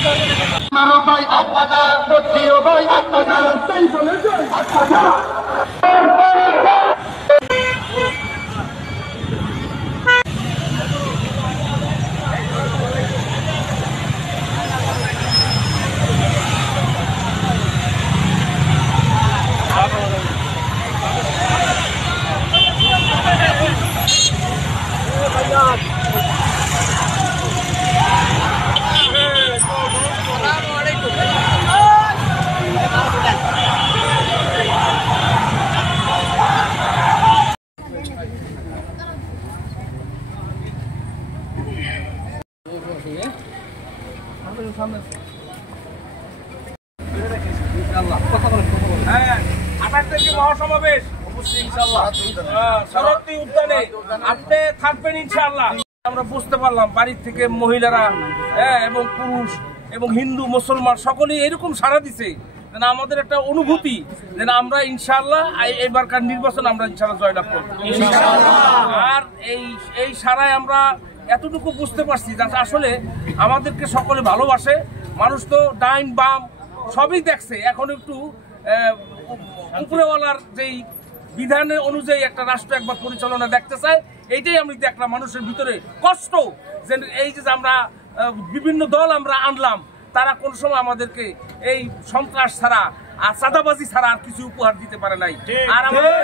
ভাই মহাসমাবেশ অবশ্যই ইনশাআল্লাহ শরৎী উদ্যানে আপনি থাকবেন ইনশাআল্লাহ। আমরা বুঝতে পারলাম বাড়ির থেকে মহিলারা এবং পুরুষ এবং হিন্দু মুসলমান সকলেই এরকম সাড়া দিছে যেন আমাদের একটা অনুভূতি যেন আমরা ইনশাআল্লাহ এবারকার নির্বাচন আমরা ইনশাআল্লাহ জয়লাভ করব। আর এই সারায় আমরা এতটুকু বুঝতে পারছি যে আসলে আমাদেরকে সকলে ভালোবাসে। মানুষ তো ডাইন বাম সবই দেখছে, এখন একটু উপরেওয়ালার যেই বিধানের অনুযায়ী একটা রাষ্ট্র একবার পরিচালনা দেখতে চায়, এইটাই আমি দেখলাম মানুষের ভিতরে কষ্ট যে এই যে আমরা বিভিন্ন দল আমরা আনলাম, তারা কোন সময় আমাদেরকে এই সন্ত্রাস ছাড়া আর চাঁদাবাজি ছাড়া আর কিছু উপহার দিতে পারে নাই, আর আমাদের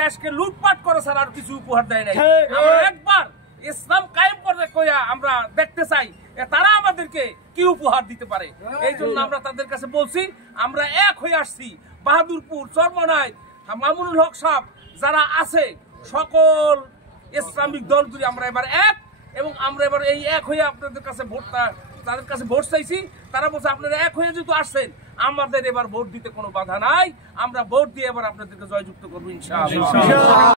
দেশকে লুটপাট করা ছাড়া আর কিছু উপহার দেয় নাই। আমরা একবার ইসলাম কায়েম করে কইয়া আমরা দেখতে চাই তারা আমাদেরকে কি উপহার দিতে পারে। এই জন্য আমরা তাদের কাছে বলছি আমরা এক হয়ে আসছি। বাহাদুরপুর, চরমনাই, মামুনুল হক সাহেব যারা আছে সকল ইসলামিক দলগুলি আমরা এবার এক, এবং আমরা এবার এই এক হয়ে আপনাদের কাছে তাদের কাছে ভোট চাইছি। তারা বলছে আপনারা এক হয়ে যেহেতু আসছেন আমাদের এবার ভোট দিতে কোনো বাধা নাই, আমরা ভোট দিয়ে এবার আপনাদেরকে জয়যুক্ত করবো ইনশাআল্লাহ।